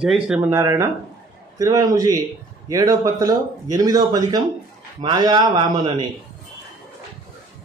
జై శ్రీమన్నారాయణ. తిరువాయిముషి 7వ పత్తులో 8వ పదికం మాయావామననే.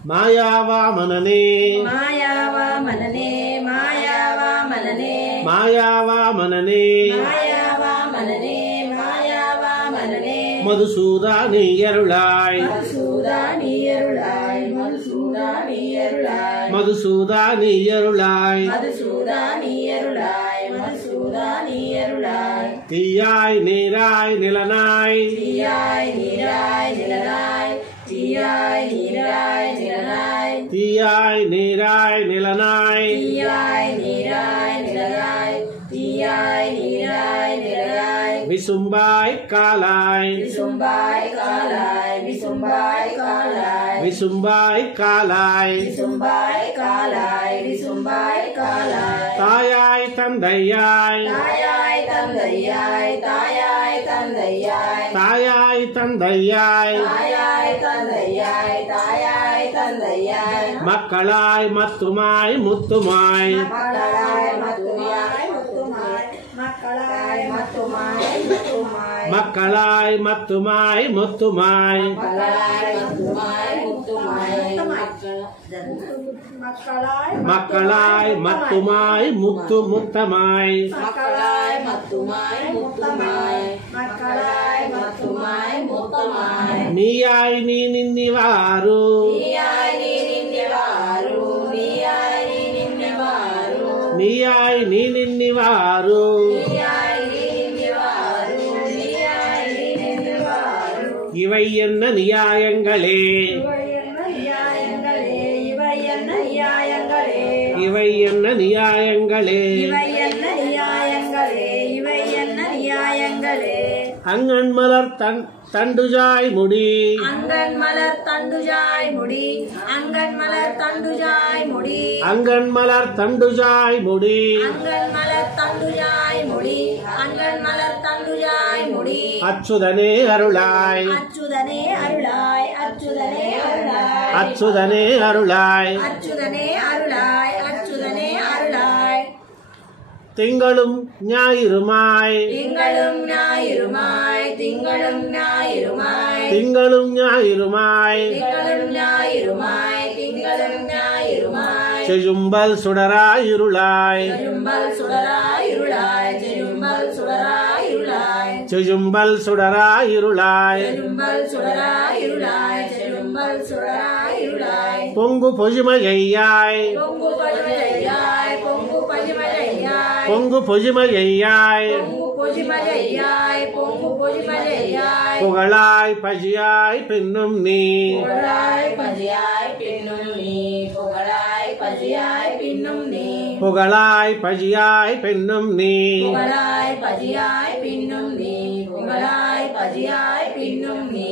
మాయావామననే మాయావామననే మాయావామననే మాయావామననే మాయావామననే మాయావామననే మధుసూదనీయరుళాయ్ మధుసూదనీయరుళాయ్ మధుసూదనీయరుళాయ్ మధుసూదనీయరుళాయ్ மதுசூதனீயருளாய் மதுசூதனீயருளாய் தீயாய் நீராய் நிலனாய் தீயாய் நீராய் நிலனாய் தீயாய் நீராய் நிலனாய் தீயாய் நீராய் நிலனாய் தீயாய் நீராய் நிலனாய் தீயாய் நீராய் நிலனாய் விசும்பாய் காலாய் விசும்பாய் காலாய் விசும்பாய் காலாய் விசும்பாய் காலாய் விசும்பாய் காலாய் விசும்பாய் காலாய் தாயாய் தந்தையாய் தாயாய் தந்தையாய் தாயாய் தந்தையாய் தாயாய் தந்தையாய் தாயாய் தந்தையாய் தாயாய் தந்தையாய் மக்களாய் மத்துமாய் முத்துமாய் மக்களாய் மத்துமாய் முத்துமாய் மக்களாய் மத்துமாய் முத்துமாய் மக்களாய் மத்துமாய் முத்துமாய் மக்களாய் மத்துமாய் முத்துமாய் மக்களாய் மத்துமாய் முத்து முத்தமாய் மக்களாய் மத்துமாய் முத்துமாய் மக்களாய் மத்துமாய் முத்துமாய் நீயாய் நீ நின்னிவாரு நீயாய் நீ நின்னிவாరు நீயாய் நீ நின்னிవారు நீயாய் நீ நின்னிவாரு நீயாய் நீ நின்னிவாరు நீயாய் நீ நின்னிவாరు இவை என்ன நியாயங்களே இவை என்ன நியாயங்களே இவை என்ன நியாயங்களே இவை என்ன நியாயங்களே இவை என்ன நியாயங்களே இவை என்ன நியாயங்களே அங்கண் மலர் தண்டுஜாய் முடி அங்கண் மலர் தண்டுஜாய் முடி அங்கண் மலர் தண்டுஜாய் முடி அங்கண் மலர் தண்டுஜாய் முடி அங்கண் மலர் தண்டுஜாய் முடி அங்கண் மலர் தண்டுஜாய் முடி அச்சுதனே அருளாய் அச்சுதனே அருளாய் அச்சுதனே அருளாய் அச்சுதனே அருளாய் அச்சுதனே அருளாய் அச்சுதனே அருளாய் திங்களும் ஞாயிறுமாய் திங்களும் ஞாயிறுமாய் திங்களும் ஞாயிறுமாய் திங்களும் ஞாயிறுமாய் திங்களும் ஞாயிறுமாய் திங்களும் ஞாயிறுமாய் செழும்பல் சுடராயிருளாய் செழும்பல் சுடராயிருளாய் செழும்பல் சுடராயிருளாய் செழும்பல் சுடராயிருளாய் செழும்பல் சுடராயிருளாய் செழும்பல் சுடராயிருளாய் பொங்கு பொஜுமையாய் பொங்கு பஜிமலையாய் பொங்கு பஜிமலையாய் பொங்கு பொஜுமையாய் பொங்கு பொஜிமலையாய் பொங்கு பொஜிமலையாய் புகழாய் பஜியாய் பின்னும் நீ புகழாய் பஜியாய் பின்னும் நீ புகழாய் பஜியாய் பின்னும் நீ புகழாய் பஜியாய் பின்னும் நீ புகழாய் பஜியாய் பின்னும் நீ புகழாய் பஜியாய் பின்னும் நீ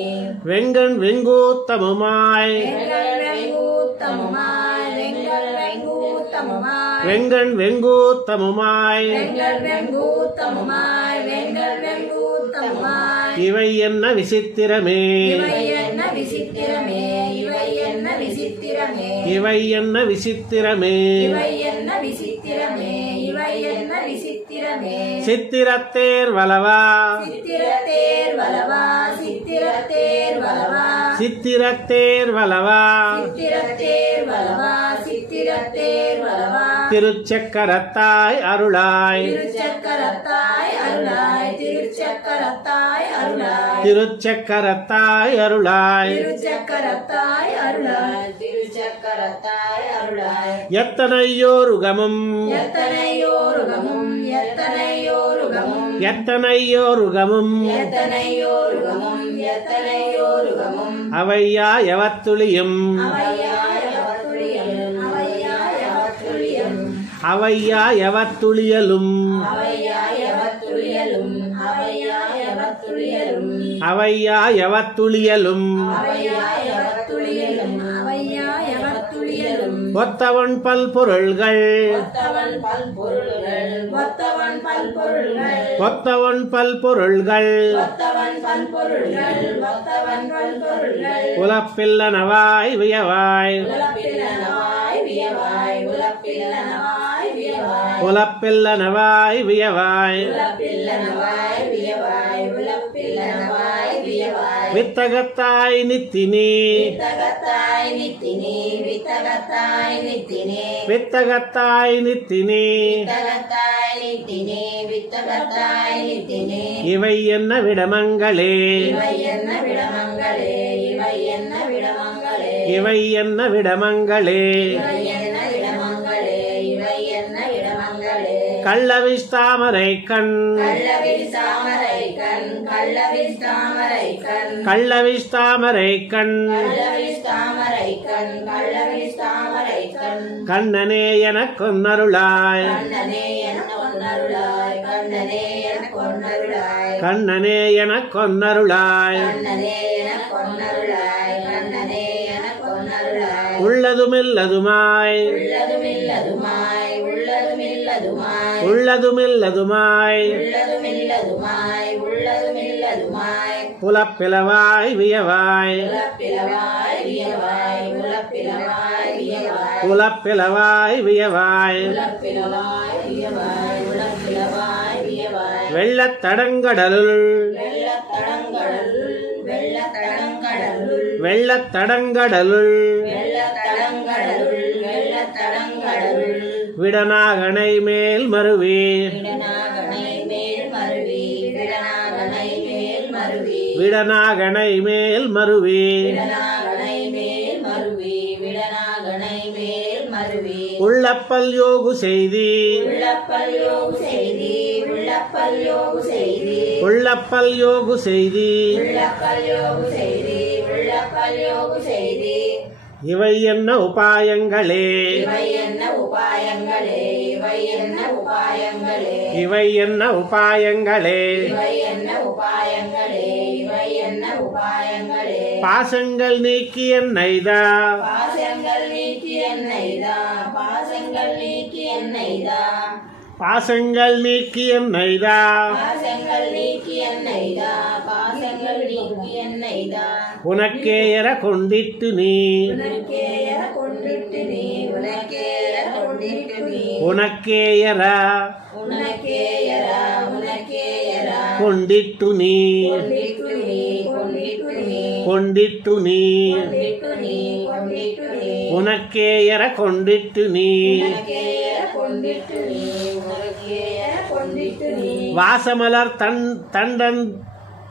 வெங்கண் வெங்கூத்தமுமாய் வெங்கல் வெங்கூத்தமுமாய் வெங்கல் வெங்கூத்தமுமாய் வெங்கண் வெங்கூத்தமுமாய் வெங்கல் வெங்கூத்தமுமாய் வெங்கல் வெங்கூத்தமுமாய் இவை என்ன விசித்திரமே இவை என்ன விசித்திரமே இவை என்ன விசித்திரமே இவை என்ன விசித்திரமே இவை என்ன விசித்திரமே இவை என்ன விசித்திரமே சித்திரத்தேர் வலவா சித்திரத்தேர் வலவா சித்திரத்தேர் வலவா சித்திரத்தேர் வலவா சித்திரத்தேர் வலவா சித்திரத்தேர் வலவா திருச்சக்கரத்தாய் அருளாய் திருச்சக்கரத்தாய் அருளாய் திருச்சக்கரத்தாய் அருளாய் திருச்சக்கரத்தாய் அருளாய் திருச்சக்கரத்தாய் அருளாய் திருச்சக்கரத்தாய் அருளாய் எத்தனையோருகமும் எத்தனையோருகமும் எத்தனையோருகமும் எத்தனையோருகமும் எத்தனையோருகமும் எத்தனையோருகமும் அவையா எவத்துளியும் அவையாயவத்துளியலும் அவையாயவத்துளியலும் அவையா எவத்துளியலும் அவையாயவத்துளியலும் அவையாயவத்துளியலும் அவையா எவத்துளியலும் அவையாயவத்துளியலும் அவையாயவத்துளியலும் ஒத்தவன் பல்பொருள்கள் ஒத்தவன் பல்பொருள்கள் ஒத்தவன் பல்பொருள்கள் ஒத்தவன் பல்பொருள்கள் ஒத்தவன் பல்பொருள்கள் ஒத்தவன் பல்பொருள்கள் உலப்பில்லனவாய் வியவாய் உலப்பில்லனவாய் வியவாய் உலப்பில்லனவாய் வியவாய் உலப்பில்லனவாய் வியவாய் உலப்பில்லனவாய் வியவாய் உலப்பில்லனவாய் வியவாய் வித்தகத்தாய் நித்தினி வித்தகத்தாய் நித்தினி வித்தகத்தாய் நித்தினி வித்தகத்தாய் நித்தினி வித்தகத்தாய் நித்தினி வித்தகத்தாய் நித்தினி இவை என்ன விடமங்களே இவை என்ன விடமங்களே இவை என்ன விடமங்களே இவை என்ன விடமங்களே இவை என்ன விடமங்களே இவை என்ன விடமங்களே கள்ளவிஷ் தாமரை கண் கள்ளவிழ் தாமரை கண் கள்ளவிழ் தாமரை கண் கள்ளவிஷ் தாமரை கண் கள்ளவிழ் தாமரை கண் கள்ளவிழ் தாமரை கண் கண்ணனே எனக் கொன்னருளாய் கண்ணனே என கொன்னருளாய் கண்ணனே என கொன்னருளாய் கண்ணனே எனக் கொன்னருளாய் கண்ணனே என கொன்னருளாய் கண்ணனே என கொன்னருளாய் உள்ளதுமில்லதுமாய் உள்ளதுமில்லதுமாய் உள்ளதுமில்லதுமாய் உள்ளதுமில்லதுமாய் உள்ளதுமில்லதுமாய் உள்ளதுமில்லதுமாய் புலப்பிலவாய் வியவாய் உலப்பிலவாய் வியவாய் உலப்பிலவாய் வியவாய் புலப்பிலவாய் வியவாய் உலப்பிலவாய் வியவாய் உலப்பிலவாய் வியவாய் வெள்ளத்தடங்கடலுள் வெள்ளத்தடங்கடலுள் வெள்ளத்தடங்கடலுள் வெள்ளத்தடங்கடலுள் வெள்ளத்தடங்கடலுள் வெள்ளத்தடங்கடலுள் விடனாகனை மேல் மருவி விடனாகனை மேல் மருவி விடனாகனை மேல் மருவி விடனாகனை மேல் மருவி விடனாகனை மேல் மருவி விடனாகனை மேல் மருவி உள்ளப்பல் யோகு செய்தி உள்ளப்பல் யோகு செய்தி உள்ளப்பல் யோகு செய்தி உள்ளப்பல் யோகு செய்தி உள்ளப்பல் யோகு செய்தி உள்ளப்பல் யோகு செய்தி இவை என்ன உபாயங்களே இவை என்ன உபாயங்களே இவை என்ன உபாயங்களே இவை என்ன உபாயங்களே இவை என்ன உபாயங்களே இவை என்ன உபாயங்களே பாசங்கள் நீக்கி என்னைதா பாசங்கள் நீக்கி என்னைதா பாசங்கள் நீக்கி என்னைதா பாசங்கள் நீக்கி என்னைதா பாசங்கள் நீக்கி என்னைதா பாசங்கள் நீக்கி என்னைதா உனக்கேயர கொண்டிட்டு நீ உனக்கேயர கொண்டிட்டு நீ உனக்கேயர கொண்டிட்டு நீ உனக்கேயர உனக்கேயரா உனக்கேயரா கொண்டிட்டு நீ கொண்டிட்டு நீ கொண்டிட்டு நீ கொண்டிட்டு நீ கொண்டிட்டு நீ கொண்டிட்டு நீ உனக்கேயர கொண்டிட்டு நீ உனக்கேயர கொண்டிட்டு நீ உனக்கேயர கொண்டிட்டு நீ வாசமலர் தண்டன்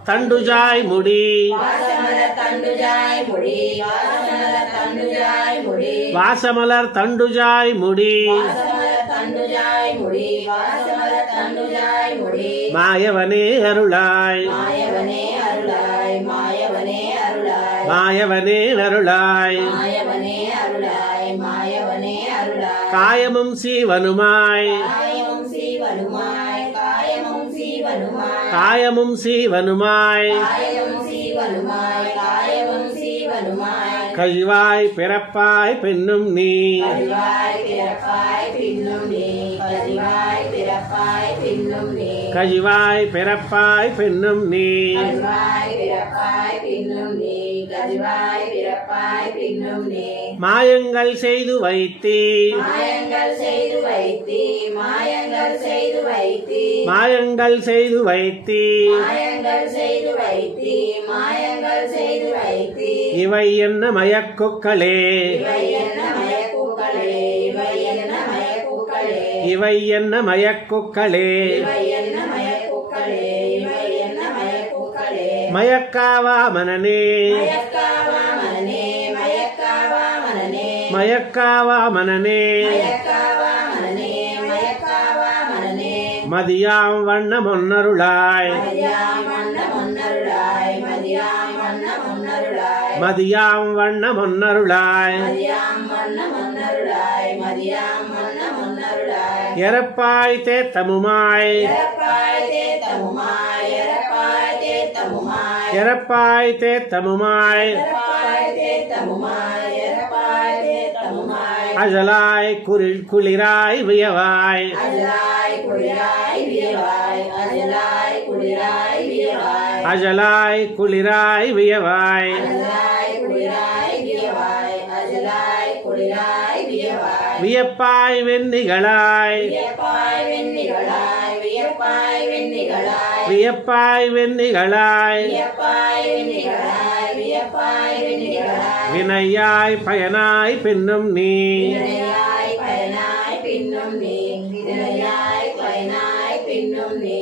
தண்டுஜாய் முடி வாசமலர் தண்டுஜாய் முடி வாசமலர் தண்டுஜாய் முடி வாசமலர் தண்டுஜாய் முடி வாசமலர் தண்டுஜாய் முடி வாசமலர் தண்டுஜாய் முடி மாயவனே அருளாய் மாயவனே அருளாய் மாயவனே அருளாய் மாயவனே அருளாய் மாயவனே அருளாய் மாயவனே அருளாய் காயமும் சீவனுமாய் காயமும் சீவனுமாய் காயமும் சீவனுமாய் காயமும் சீவனுமாய் காயமும் சீவனுமாய் காயமும் சீவனுமாய் கழிவாய் பிறப்பாய் பெண்ணும் நீ கழிவாய் பிறப்பாய் பின்னும் நீ கழிவாய் பிறப்பாய் பின்னும் நீ கழிவாய் பிறப்பாய் பெண்ணும் நீ கழிவாய் பிறப்பாய் பின்னும் நீ கழிவாய் பிறப்பாய் பின்னும் நீ மாயங்கள் செய்து வைத்தீ மாயங்கள் செய்து வைத்தீ மாயங்கள் செய்து வைத்தீ மாயங்கள் செய்து வைத்தீ மாயங்கள் செய்து வைத்தீ மாயங்கள் செய்து வைத்தீ இவை என்ன மயக்குக்களே இவை என்ன மயக்குக்களே இவை என்ன மயக்குக்களே இவை என்ன மயக்குக்களே இவை என்ன மயக்குக்களே இவை என்ன மயக்குக்களே மயக்காவா மனனே மயக்காவா மனனே மயக்காவா மனனே மயக்காவா மனனே மயக்காவா மனனே மயக்காவா மனனே மதியாம் வண்ண மொன்னருளாய் மதியாம் வண்ண மொன்னருளாய் மதியாம் வண்ண மொன்னருளாய் மதியாம் வண்ண மொன்னருளாய் மதியாம் வண்ண மொன்னருளாய் மதியாம் வண்ண மொன்னருளாய் எரப்பாய் தேத்தமுமாய் எரப்பாய் தேத்தமுமாய் எரப்பாய் தேத்தமுமாய் எரப்பாய் தேத்தமுமாய் எரப்பாய் தேத்தமுமாய் எரப்பாய் தேத்தமுமாய் அழலாய் குளிராய் வியவாய் அஜலாய் குளிராய் வியவாய் அஜலாய் குளிராய் வியவாய் அழலாய் குளிராய் வியவாய் அஜலாய் குளிராய் வியவாய் அஜலாய் குளிராய் வியவாய் வியப்பாய் வெண்ணிகளாய் வியப்பாய் வெண்ணிகளாய் வியப்பாய் வெண்ணிகளாய் வியப்பாய் வெண்ணிகளாய் வியப்பாய் வெண்ணிகளாய் வியப்பாய் வெண்ணிகளாய் வினையாய் பயனாய் பின்னும் நீ வினையாய் பயனாய் பின்னும் நீ வினையாய் பயனாய் பின்னும் நீ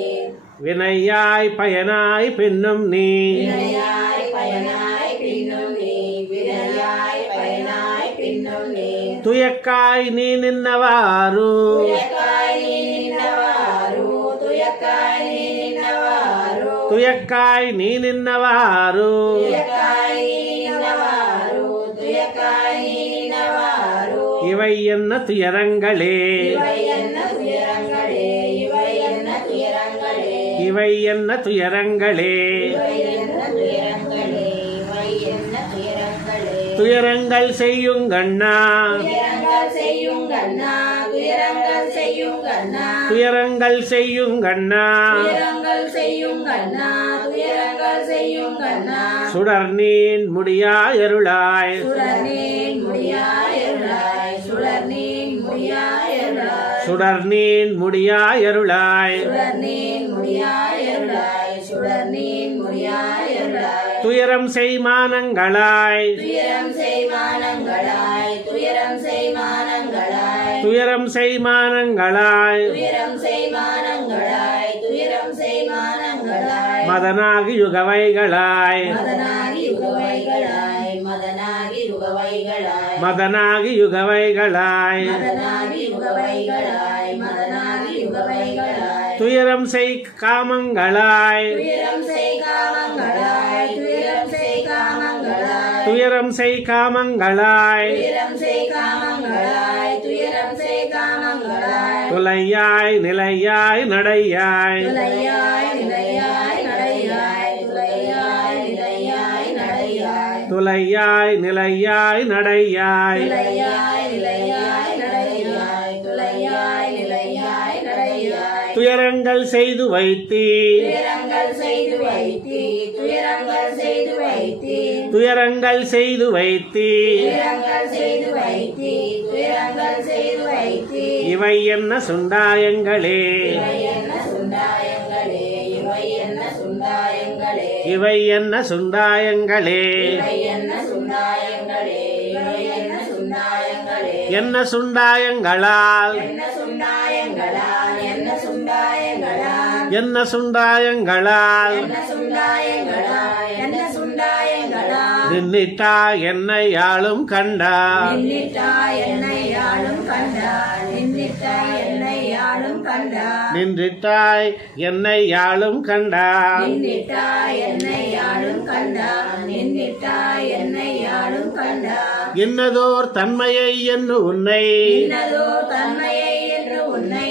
வினையாய் பயனாய் பின்னும் நீ வினையாய் பயனாய் பின்னும் நீ வினையாய் பயனாய் பின்னும் நீ துயக்காய் நீ நின்னவாறு துயக்காய் நீ நின்னவாறு துயக்காய் நீ நின்னவாறு துயக்காய் நீ நின்னவாறு துயக்காய் நீ நின்னவாறு துயக்காய் நீ நின்னவாறு இவை என்ன துயரங்களே இவை என்ன துயரங்களே இவை என்ன துயரங்களே இவை என்ன துயரங்களே இவை என்ன துயரங்களே இவை என்ன துயரங்களே துயரங்கள் செய்யுங்கண்ணா துயரங்கள் செய்யுங்கண்ணா துயரங்கள் செய்யுங்கண்ணா துயரங்கள் செய்யுங்கண்ணா துயரங்கள் செய்யுங்கண்ணா துயரங்கள் செய்யுங்கண்ணா சுடர்நீன் முடியாயருளாய் சுடர்நீன் முடியாயருளாய் சுடர்நீன் முடியாயருளாய் சுடர்நீன் முடியாயருளாய் சுடர்நீன் முடியாயருளாய் சுடர்நீன் முடியாயருளாய் துயரம் செய்மானங்களாய் துயரம் செய்மானங்களாய் துயரம் செய்மானங்களாய் துயரம் செய்மானங்களாய் துயரம் செய்மானங்களாய் துயரம் செய்மானங்களாய் மதனாகி யுகவைகளாய் மதனாகி யுகவைகளாய் மதனாகி யுகவைகளாய் மதனாகி யுகவைகளாய் மதனாகி யுகவைகளாய் மதனாகி யுகவைகளாய் துயரம் செய் காமங்களாய் துயரம் செய் காமங்களாய் துயரம் செய் காமங்களாய் துயரம் செய் காமங்களாய் துயரம் செய் காமங்களாய் துயரம் செய் காமங்களாய் துலையாய் நிலையாய் நடையாய் துலையாய் நிலையாய் நடையாய் துலையாய் நிலையாய் நடையாய் துலையாய் நிலையாய் நடையாய் துலையாய் நிலையாய் நடையாய் துலையாய் நிலையாய் நடையாய் துயரங்கள் செய்து வைத்தீ துயரங்கள் செய்து வைத்தீ துயரங்கள் செய்து வைத்தீ துயரங்கள் செய்து வைத்தீ துயரங்கள் செய்து வைத்தீ துயரங்கள் செய்து வைத்தீ இவை என்ன சுண்டாயங்களே இவை என்ன சுண்டாயங்களே இவை என்ன சுண்டாயங்களே இவை என்ன சுண்டாயங்களே இவை என்ன சுண்டாயங்களே இவை என்ன சுண்டாயங்களே என்ன சுண்டாயங்களால் என்ன சுண்டாயங்களால் என்ன சுண்டாயங்களால் என்ன சுண்டாயங்களால் என்ன சுண்டாயங்களால் என்ன சுண்டாயங்களால் நின்னிட்டா என்னை ஆளும் கண்டா நின்னிட்டா என்னை ஆளும் கண்டா நின்னிட்டா என்னை ஆளும் கண்டா நின்றிட்டாய் என்னை ஆளும் கண்டா நின்னிட்டா என்னை ஆளும் கண்டா நின்னிட்டா என்னை ஆளும் கண்டா இன்னதோர் தன்மையை என்று உன்னை இன்னதோ தன்மையை என்று உன்னை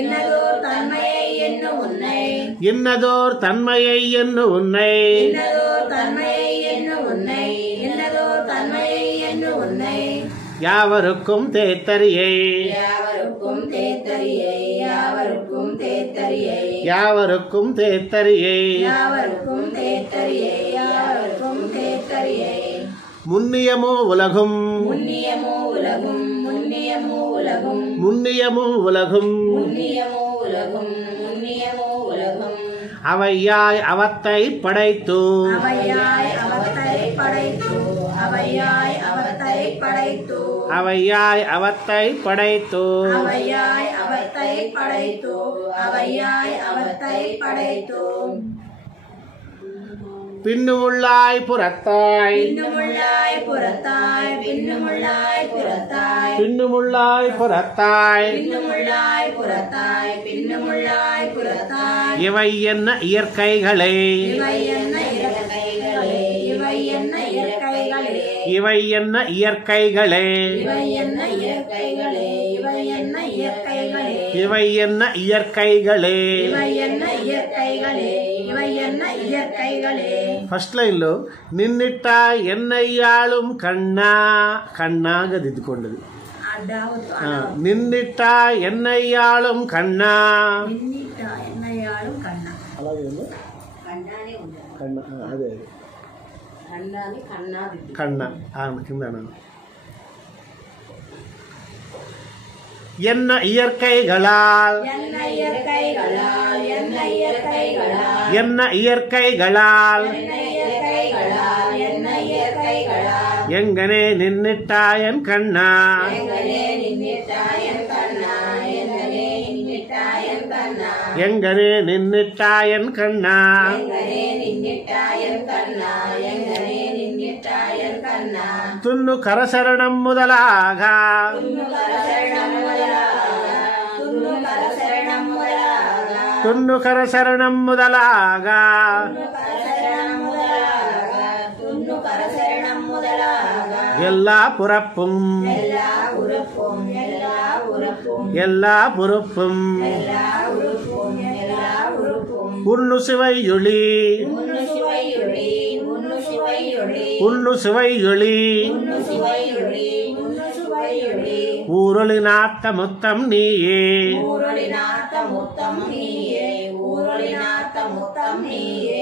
இன்னதோ தன்மையை என்று உன்னை இன்னதோர் தன்மையை என்று உன்னை இன்னதோ தன்மையை என்று உன்னை இன்னதோ தன்மையை என்று உன்னை யாவருக்கும் தேத்தரியை யாவருக்கும் தேத்தரியை யாவருக்கும் தேத்தரியை யாவருக்கும் தேத்தரியை யாவருக்கும் தேத்தரியை யாவருக்கும் தேத்தரியை முன்னியமோ உலகும் முன்னியமோ உலகும் முன்னியமோ உலகும் முன்னியமோ உலகும் முன்னியமோ உலகும் முன்னியமோ உலகும் அவையாய் அவத்தை படைத்து அவையாய் அவத்தை படைத்து அவையாய் அவத்தை படைத்து அவையாய் அவத்தை படைத்து அவையாய் அவத்தை படைத்து அவையாய் அவத்தை படைத்து பின்னுமுள்ளாய் புறத்தாய் பின்னுமுள்ளாய் புறத்தாய் பின்னுமுள்ளாய் புறத்தாய் பின்னுமுள்ளாய் புறத்தாய் பின்னுமுள்ளாய் புறத்தாய் பின்னுமுள்ளாய் புறத்தாய் இவை என்ன இயற்கைகளே இவை என்ன இயற்கைகளே இவை என்ன இயற்கைகளே இவை என்ன இயற்கைகளே இவை என்ன இயற்கைகளே இவை என்ன இயற்கைகளே இவை என்ன இயற்கைகளே ఇవై ఎన్న ఇయర్కైగలే ఇవై ఎన్న ఇయర్కైగలే ఫస్ట్ లైన్ లో నిన్నిట్ట ఎన్నయ్యాళం కన్నా కన్నాగా దిద్దుకోండి నిన్నిట్ట ఎన్నయ్యాళం కన్నా నిన్నిట ఎన్నయ్యాళం కన్నా అలాగే కన్నానే ఉండాలి కన్నా అదే కన్నాని కన్నా కన్నా కింద என்ன இயற்கைகளால் என்ன இயற்கைகளால் என்ன இயற்கைகளால் என்ன இயற்கைகளால் என்ன இயற்கைகளால் என்ன இயற்கைகளால் எங்கனே நின்னிட்டாயன் கண்ணா எங்கனே நின்னிட்டாயன் கண்ணா எங்கனே நின்னிட்டாயன் கண்ணா எங்கனே நின்னிட்டாயன் கண்ணா எங்கனே நின்னிட்டாயன் கண்ணா எங்கனே நின்னிட்டாயன் கண்ணா துன்னு கரசரணம் முதலாக துன்னு கரசரணம் முதலாக துன்னு கரசரணம் முதலாக துன்னு கரசரணம் முதலாக எல்லா புறப்பும் எல்லா உறுப்பும் எல்லா உறுப்பும் எல்லா பொறுப்பும் எல்லா உறுப்பும் எல்லா உறுப்பும் உன்னு சிவையொளி உன்னு சிவையொளி உன்னு சிவையொளி உன்னு சிவையொளி உன்னு சிவையொளி உன்னு சிவையொளி ஊரொளி நாத்த முத்தம் நீயே ஊரொளி நாத்த முத்தம் நீயே ஊரொளி நாத்த முத்தம் நீயே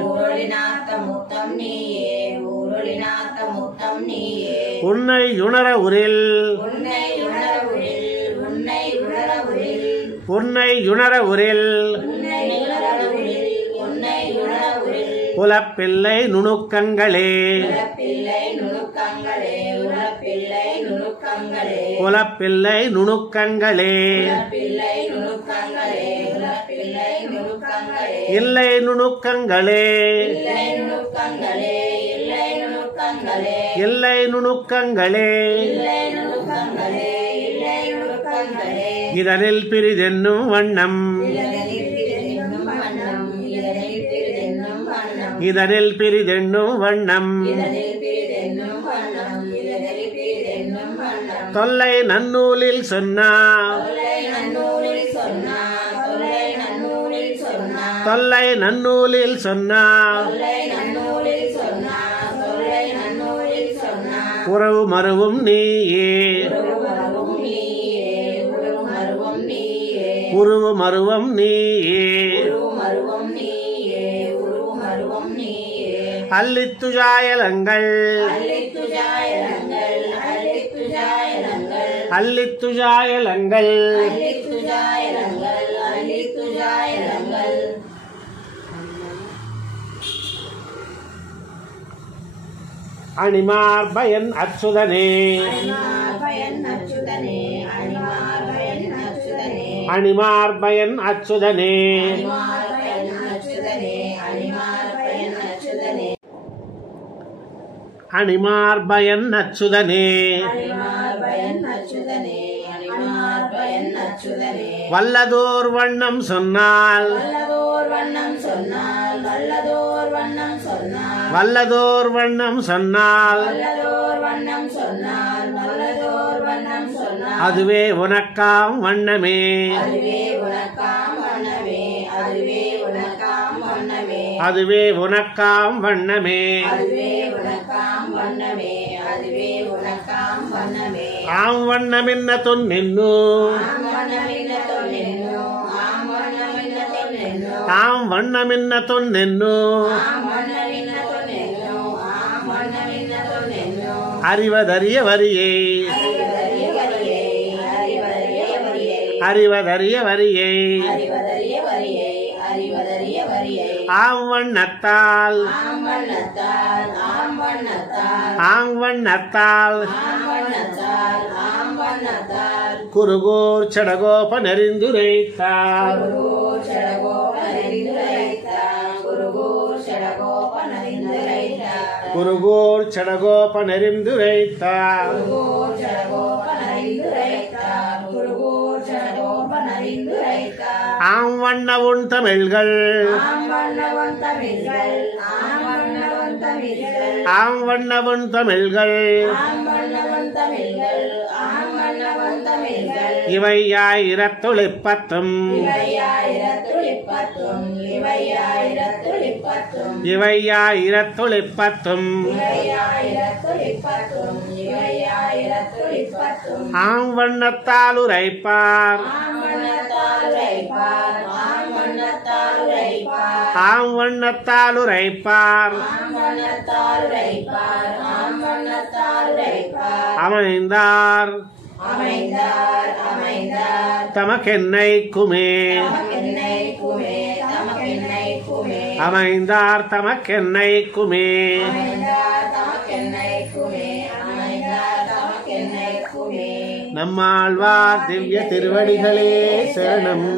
ஊரொளி நாத்த முத்தம் நீயே ஊரொளி நாத்த முத்தம் நீயே ஊரொளி நாத்த முத்தம் நீயே உன்னை உணர உரில் உன்னை உணர உரில் உன்னை உணர உரில் உன்னை உணர உரில் உன்னை உணர உரில் உன்னை உணர உரில் புலப்பிள்ளை நுணுக்கங்களே உலப்பிள்ளை நுணுக்கங்களே உலப்பிள்ளை நுணுக்கங்களே புலப்பிள்ளை நுணுக்கங்களே உலப்பிள்ளை நுணுக்கங்களே உலப்பிள்ளை நுணுக்கங்களே இல்லை நுணுக்கங்களே இல்லை நுணுக்கங்களே இல்லை நுணுக்கங்களே இல்லை நுணுக்கங்களே இல்லை நுணுக்கங்களே இல்லை நுணுக்கங்களே இதனில் பிரிதென்னும் வண்ணம் இதனில் பிரிதென்னும் வண்ணம் இதனில் பிரிதென்னும் வண்ணம் இதனில் பிரிதென்னும் வண்ணம் இதனில் பிரிதென்னும் வண்ணம் இதனில் பிரிதென்னும் வண்ணம் தொல்லை நன்னூலில் சொன்னார் தொல்லை நன்னூலில் சொன்னார் தொல்லை நன்னூலில் சொன்னார் தொல்லை நன்னூலில் சொன்னார் தொல்லை நன்னூலில் சொன்னார் தொல்லை நன்னூலில் சொன்னார் உறவு மருவும் நீயே உருவமருவும் நீயே உருவமருவும் நீயே உருவு மருவம் நீயே உருவமருவும் நீயே உருவமருவும் நீயே அல்லித்துஜாயலங்கள் அள்ளித்துஜாயலங்கள் அள்ளித்துஜாயலங்கள் அல்லித்துஜாயலங்கள் அள்ளித்துஜாயலங்கள் அள்ளித்துஜாயலங்கள் அணிமார் பயன் அச்சுதனே அணிமார் பயன் அச்சுதனே அணிமார் பயன் அச்சுதனே அணிமார் பயன் அச்சுதனே அணிமார் பயன் அச்சுதனே அணிமார் பயன் அச்சுதனே அணிமார் பயன் அச்சுதனே அணிமார் பயன் அச்சுதனே அணிமார் பயன் அச்சுதனே வல்லதோர் வண்ணம் சொன்னால் வல்லதோர் வண்ணம் சொன்னால் வல்லதோர் வண்ணம் சொன்னால் வல்லதோர் வண்ணம் சொன்னால் வல்லதோர் வண்ணம் சொன்னால் வல்லதோர் வண்ணம் சொன்னால் அதுவே உனக்காம் வண்ணமே அதுவே உனக்காம் வண்ணமே அதுவே உனக்காம் வண்ணமே அதுவே உனக்காம் வண்ணமே அதுவே உனக்காம் வண்ணமே அதுவே உனக்காம் வண்ணமே ஆம் வண்ணமென்ன தொன்னென்னு ஆம் வண்ணமின்ன தொன்னென்னோ ஆம் வண்ணமின்ன தொன்னென்னோ தாம் வண்ணமென்ன தொன்னென்னு ஆம் வண்ணமின்ன தொன்னென்னோ ஆம் வண்ணமின்ன தொன்னென்னோ அறிவதறிய வரியை அறிவதறிய வரியை அறிவதறிய வரியை அறிவதறிய வரியை அறிவதறிய வரியை அறிவதறிய வரியை ஆம் வண்ணத்தால் ஆம் வண்ணத்தால் ஆம் வண்ணத்தால் ஆம் வண்ணத்தால் ஆம் வண்ணத்தால் ஆம் வண்ணத்தால் குருகூர் சடகோப நெறிந்துரைத்தார் குருகூர் சடகோபனறிந்துரைத்தார் குருகூர் சடகோபனறிந்துரைத்தார் குருகூர் சடகோப நெறிந்துரைத்தார் குருகூர் சடகோபனறிந்துரைத்தார் குருகூர் சடகோபனறிந்துரைத்தார் ஆம் வண்ண உன் தமிழ்கள் ஆம் வண்ணவன் தமிழ்கள் ஆம் வண்ணவன் தமிழ்கள் ஆம் வண்ண உன் தமிழ்கள் ஆம் வண்ணவன் தமிழ்கள் ஆம் வண்ணவன் தமிழ்கள் இவையாயிரத்துளிப்பத்தும் இவையாயிரத்துளிப்பத்தும் இவையாயிரத்துளிப்பத்தும் இவையாயிரத்துளிப்பத்தும் இவையாயிரத்துளிப்பத்தும் இவையாயிரத்துளிப்பத்தும் ஆம் வண்ணத்தால் உரைப்பார் ஆம் வண்ணத்தால் உரைப்பார் ஆம் வண்ணத்தால் உரைப்பார் ஆம் வண்ணத்தால் உரைப்பார் ஆம் வண்ணத்தால் உரைப்பார் ஆம் வண்ணத்தால் உரைப்பார் அமைந்தார் அமைந்தார் அமைந்தார் தமக்கென்னைக்குமே தமக்கென்னைக்குமே தமக்கென்னைக்குமே அமைந்தார் தமக்கென்னைக்குமே அமைந்தார் தமக்கென்னைக்குமே அமைந்தார் தமக்கென்னைக்குமே நம்மாழ்வார் திவ்ய திருவடிகளே சரணம்.